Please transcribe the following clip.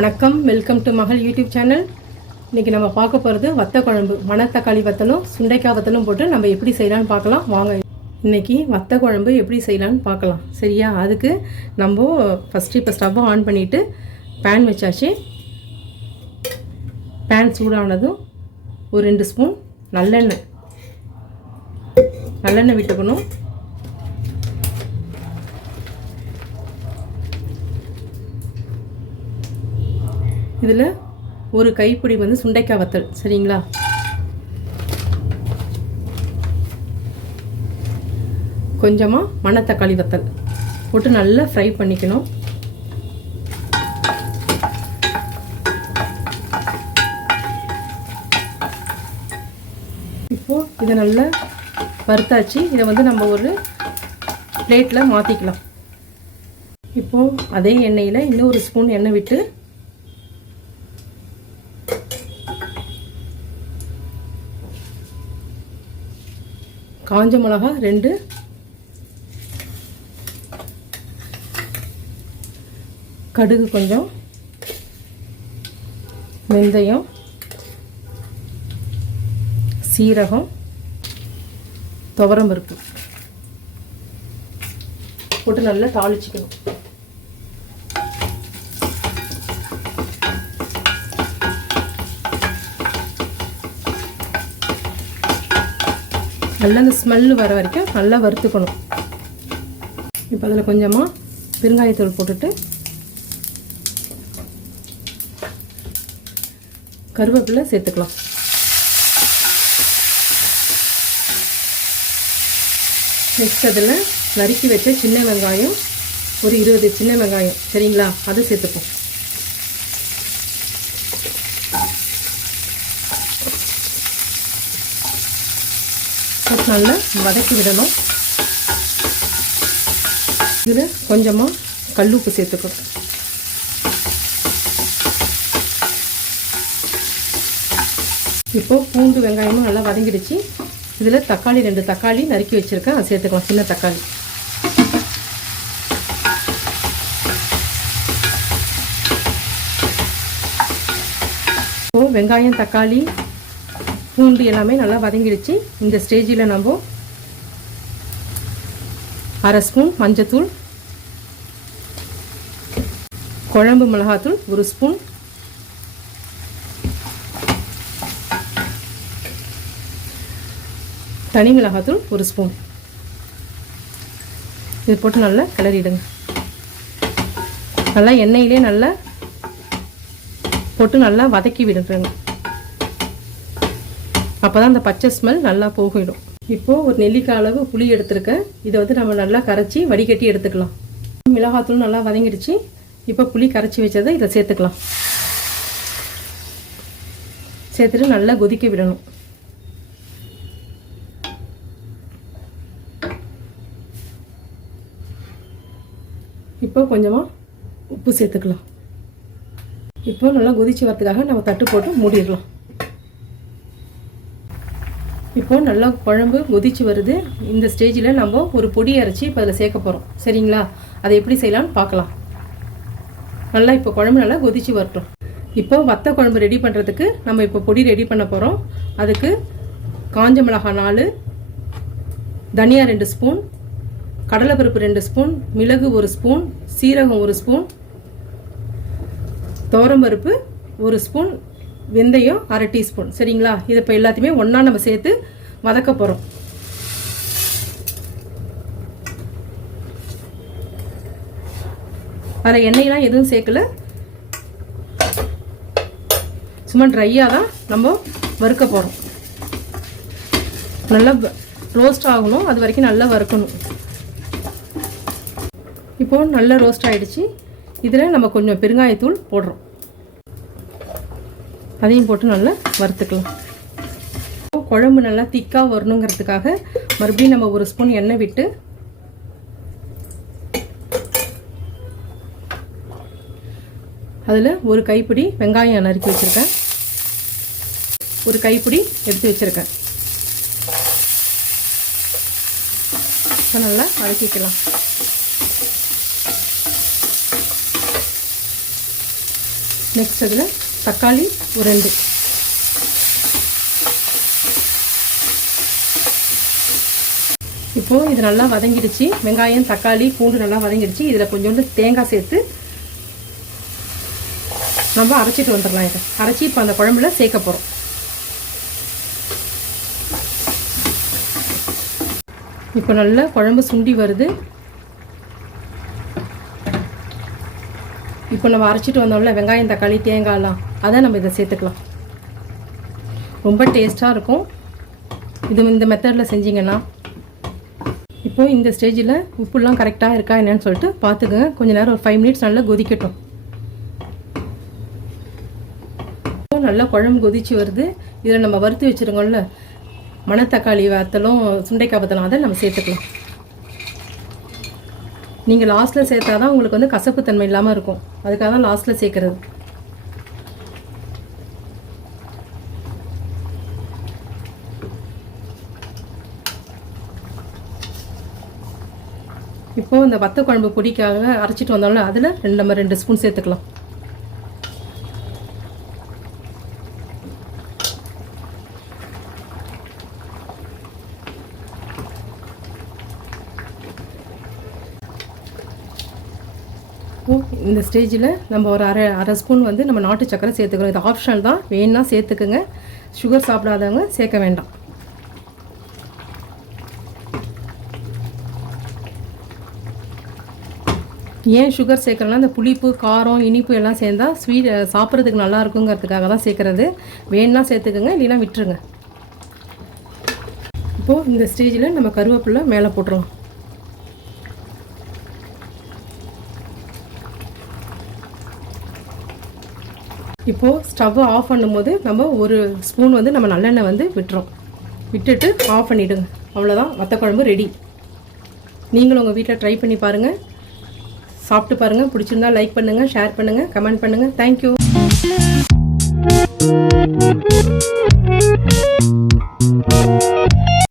வணக்கம், welcome to மகள் YouTube channel. இன்றைக்கி நம்ம பார்க்க போகிறது வத்த குழம்பு. மணத்தக்காளி வத்தலும் சுண்டைக்காய் வத்தலும் போட்டு நம்ம எப்படி செய்யலான்னு பார்க்கலாம் வாங்க. இன்றைக்கி வத்த குழம்பு எப்படி செய்யலான்னு பார்க்கலாம். சரியா? அதுக்கு நம்ம ஃபஸ்ட்டு இப்போ ஸ்டவ்வை ஆன் பண்ணிவிட்டு பேன் வச்சாச்சு. பேன் சூடானதும் ஒரு 2 ஸ்பூன் நல்லெண்ணெய் விட்டுக்கணும். இதில் ஒரு கைப்பிடி சுண்டைக்காய் வத்தல். சரிங்களா? கொஞ்சமாக மணத்தக்காளி வத்தல் போட்டு நல்லா ஃப்ரை பண்ணிக்கணும். இப்போது இதை நல்லா வறுத்தாச்சு. இதை நம்ம ஒரு பிளேட்டில் மாற்றிக்கலாம். இப்போது அதே எண்ணெயில் இன்னும் ஒரு ஸ்பூன் எண்ணெய் விட்டு காஞ்ச மிளகா 2, கடுகு கொஞ்சம், வெந்தயம், சீரகம், துவரம்பருப்பு போட்டு நல்லா தாளிச்சிக்கணும். நல்லா அந்த ஸ்மெல்லு வர வரைக்கும் நல்லா வறுத்துக்கணும். இப்போ அதில் கொஞ்சமாக பெருங்காயத்தூள் போட்டுட்டு கருவேப்பிலை சேர்த்துக்கலாம். நெக்ஸ்ட் அதில் நறுக்கி வச்ச சின்ன வெங்காயம் ஒரு 20 சின்ன வெங்காயம். சரிங்களா? அதை சேர்த்துப்போம். நல்லா வதக்கி விடணும். இதில் கொஞ்சமாக கல்லுப்பு சேர்த்துக்கணும். இப்போது பூண்டு வெங்காயமும் நல்லா வதங்கிடுச்சு. இதில் தக்காளி 2 தக்காளி நறுக்கி வச்சுருக்கேன், அதை சேர்த்துக்கலாம். சின்ன தக்காளி. இப்போது வெங்காயம், தக்காளி, பூண்டு எல்லாமே நல்லா வதங்கிடுச்சு. இந்த ஸ்டேஜில் நம்ம 1/2 ஸ்பூன் மஞ்சத்தூள், குழம்பு மிளகாத்தூள் 1 ஸ்பூன், தனி மிளகாத்தூள் 1 ஸ்பூன் இது போட்டு நல்லா கிளறிடுங்க. நல்லா எண்ணெயிலே நல்லா போட்டு நல்லா வதக்கி விடுறேங்க. அப்போ தான் அந்த பச்சை ஸ்மெல் நல்லா போகிடும். இப்போது ஒரு நெல்லிக்காய் அளவு புளி எடுத்துருக்கேன். இதை நம்ம நல்லா கரைச்சி வடிகட்டி எடுத்துக்கலாம். மிளகாத்தூள் நல்லா வதங்கிடுச்சு. இப்போ புளி கரைச்சி வச்சதை இதை சேர்த்துக்கலாம். சேர்த்துட்டு நல்லா கொதிக்க விடணும். இப்போ கொஞ்சமாக உப்பு சேர்த்துக்கலாம். இப்போ நல்லா கொதிச்சு வரதுக்காக நம்ம தட்டு போட்டு மூடிடலாம். இப்போது நல்லா குழம்பு கொதிச்சு வருது. இந்த ஸ்டேஜில் நம்ம ஒரு பொடி அரைச்சி இப்போ அதில் சேர்க்க போகிறோம். சரிங்களா? அதை எப்படி செய்யலான்னு பார்க்கலாம். நல்லா இப்போ குழம்பு நல்லா கொதிச்சு வரட்டும். இப்போ வத்த குழம்பு ரெடி பண்ணுறதுக்கு நம்ம இப்போ பொடி ரெடி பண்ண போகிறோம். அதுக்கு காஞ்ச மிளகாய் 4, தனியா 2 ஸ்பூன், கடலைப்பருப்பு 2 ஸ்பூன், மிளகு 1 ஸ்பூன், சீரகம் 1 ஸ்பூன், துவரம்பருப்பு 1 ஸ்பூன், வெந்தயம் 1/2 டீஸ்பூன். சரிங்களா? இதை இப்போ எல்லாத்தையுமே ஒன்றா நம்ம சேர்த்து வதக்க போகிறோம். அதில் எண்ணெயெலாம் எதுவும் சேர்க்கல. சும்மா ட்ரையாக தான் நம்ம வறுக்க போகிறோம். நல்லா ரோஸ்ட் ஆகணும். அது வரைக்கும் நல்லா வறுக்கணும். இப்போது நல்லா ரோஸ்ட் ஆகிடுச்சு. இதில் நம்ம கொஞ்சம் பெருங்காயத்தூள் போடுறோம். அதையும் போட்டு நல்லா வறுத்துக்கலாம். குழம்பு நல்லா திக்காக வரணுங்கிறதுக்காக மறுபடியும் நம்ம 1 ஸ்பூன் எண்ணெய் விட்டு அதில் ஒரு கைப்பிடி வெங்காயம் நறுக்கி வச்சுருக்கேன், ஒரு கைப்பிடி எடுத்து வச்சுருக்கேன். நல்லா வதக்கிக்கலாம். நெக்ஸ்ட் அதில் தக்காளி ஒரு 2. இப்போது இது நல்லா வதங்கிடுச்சு. வெங்காயம் தக்காளி பூண்டு நல்லா வதங்கிடுச்சு. இதில் கொஞ்சோண்டு தேங்காய் சேர்த்து நம்ம அரைச்சிட்டு வந்துடலாம். இதை அரைச்சி இப்போ அந்த குழம்புல சேர்க்க போகிறோம். இப்போ நல்லா குழம்பு சுண்டி வருது. இப்போ நம்ம அரைச்சிட்டு வந்தோம்ல வெங்காயம் தக்காளி தேங்காயெல்லாம், அதை நம்ம இதை சேர்த்துக்கலாம். ரொம்ப டேஸ்ட்டாக இருக்கும் இது இந்த மெத்தடில் செஞ்சிங்கன்னா. இப்போது இந்த ஸ்டேஜில் உப்புலாம் கரெக்டாக இருக்கா என்னன்னு சொல்லிட்டு பார்த்துக்கங்க. கொஞ்சம் நேரம் ஒரு 5 மினிட்ஸ் நல்லா கொதிக்கட்டும். நல்லா குழம்பு கொதிச்சு வருது. இதில் நம்ம வறுத்து வச்சுருக்கோம்ல மணத்தக்காளி வத்தலும் சுண்டைக்காய் வத்தலும், அதை நம்ம சேர்த்துக்கலாம். நீங்கள் லாஸ்ட்டில் சேர்த்தா தான் உங்களுக்கு வந்து கசப்பு தன்மை இல்லாமல் இருக்கும். அதுக்காக தான் லாஸ்ட்டில் சேர்க்குறது. இப்போது இந்த வத்த குழம்பு பொடிக்காக அரைச்சிட்டு வந்தோம்ல அதில் நம்ம 2 ஸ்பூன் சேர்த்துக்கலாம். இந்த ஸ்டேஜில் நம்ம ஒரு அரை ஸ்பூன் வந்து நம்ம நாட்டு சக்கரை சேர்த்துக்கிறோம். இது ஆப்ஷனல் தான், வேணும்னா சேர்த்துக்குங்க. சுகர் சாப்பிடாதவங்க சேர்க்க வேண்டாம். ஏன் சுகர் சேர்க்குறோன்னா இந்த புளிப்பு காரம் இனிப்பு எல்லாம் சேர்ந்தால் ஸ்வீட் சாப்பிட்றதுக்கு நல்லா இருக்குங்கிறதுக்காக தான் சேர்க்குறது. வேணும்னா சேர்த்துக்குங்க, இல்லைன்னா விட்டுருங்க. இப்போது இந்த ஸ்டேஜில் நம்ம கருவேப்பிலை மேலே போட்டுருவோம். இப்போது ஸ்டவ்வை ஆஃப் பண்ணும்போது நம்ம ஒரு ஸ்பூன் வந்து நம்ம நல்லெண்ணெய் வந்து விட்டுட்டு ஆஃப் பண்ணிவிடுங்க. அவ்வளோதான், வத்த குழம்பு ரெடி. நீங்களும் உங்கள் வீட்டில் ட்ரை பண்ணி பாருங்கள், சாப்பிட்டு பாருங்கள். பிடிச்சிருந்தா லைக் பண்ணுங்கள், ஷேர் பண்ணுங்கள், கமெண்ட் பண்ணுங்கள். தேங்க்யூ.